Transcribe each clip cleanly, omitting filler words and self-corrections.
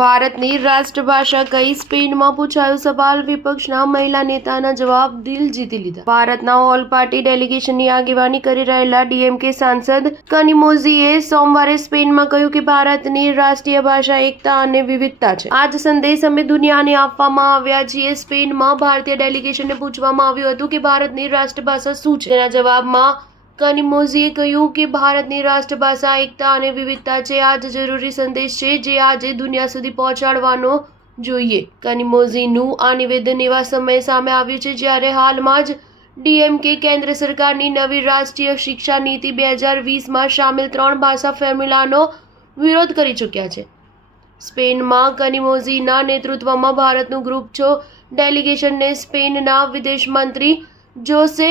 ભારતની રાષ્ટ્રભાષા કઈ? સ્પેનમાં પૂછાયો સવાલ. વિપક્ષના મહિલા નેતાના જવાબ દિલ જીતી લીધા. ભારતના ઓલ પાર્ટી ડેલિગેશનની આગેવાની કરી રહેલા ડીએમકે સાંસદ કનિમોઝીએ સોમવારે સ્પેનમાં કહ્યું કે ભારતની રાષ્ટ્રીય ભાષા એકતા અને વિવિધતા છે. આ જ સંદેશ અમે દુનિયાને આપવામાં આવ્યા છીએ. સ્પેનમાં ભારતીય ડેલિગેશનને પૂછવામાં આવ્યું હતું કે ભારતની રાષ્ટ્રભાષા શું છે. તેના જવાબમાં કનિમોઝીએ કહ્યું કે ભારતની રાષ્ટ્રભાષા એકતા અને વિવિધતા છે. આ જ જરૂરી સંદેશ છે જે આજે દુનિયા સુધી પહોંચાડવાનો જોઈએ. કનિમોઝીનું આ નિવેદન એવા સમયે સામે આવ્યું છે જ્યારે હાલમાં જ ડીએમકે કેન્દ્ર સરકારની નવી રાષ્ટ્રીય શિક્ષા નીતિ 2020માં સામેલ 3 ભાષા ફોર્મ્યુલાનો વિરોધ કરી ચૂક્યા છે. સ્પેનમાં કનિમોઝીના નેતૃત્વમાં ભારતનું ગ્રુપ 6 ડેલિગેશનને સ્પેનના વિદેશ મંત્રી જોસે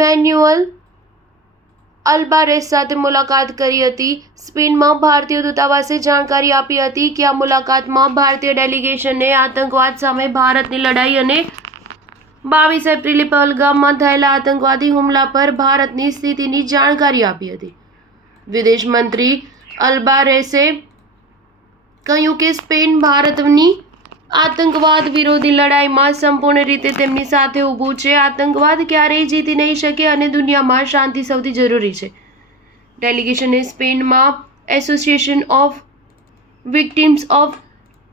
મેન્યુઅલ અલ્બારેસ સાથે મુલાકાત કરી હતી. સ્પેનમાં ભારતીય દૂતાવાસે જાણકારી આપી હતી કે આ મુલાકાતમાં ભારતીય ડેલિગેશને આતંકવાદ સામે ભારતની લડાઈ અને 22 એપ્રિલે પહલગામમાં થયેલા આતંકવાદી હુમલા પર ભારતની સ્થિતિની જાણકારી આપી હતી. વિદેશ મંત્રી અલ્બારેસે કહ્યું કે સ્પેન ભારતની આતંકવાદ વિરોધી લડાઈમાં સંપૂર્ણ રીતે તેમની સાથે ઊભું છે. આતંકવાદ ક્યારેય જીતી નહીં શકે અને દુનિયામાં શાંતિ સૌથી જરૂરી છે. ડેલિગેશને સ્પેનમાં association of victims of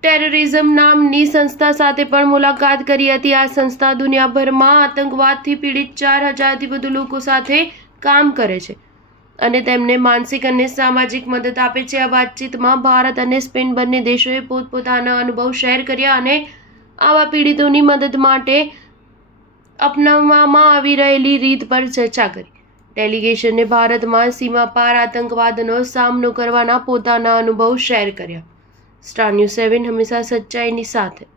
terrorism નામની સંસ્થા સાથે પણ મુલાકાત કરી હતી. આ સંસ્થા દુનિયાભરમાં આતંકવાદથી પીડિત 4000થી વધુ લોકો સાથે કામ કરે છે અને તેમને માનસિક અને સામાજિક મદદ આપે છે. આ વાતચીતમાં ભારત અને સ્પેન બંને દેશોએ પોતપોતાના અનુભવ શેર કર્યા અને આવા પીડિતોની મદદ માટે અપનાવવામાં આવી રહેલી રીત પર ચર્ચા કરી. ડેલિગેશને ભારતમાં સીમાપાર આતંકવાદનો સામનો કરવાના પોતાના અનુભવ શેર કર્યા. સ્ટાર ન્યૂઝ 7 હંમેશા સચ્ચાઈની સાથે.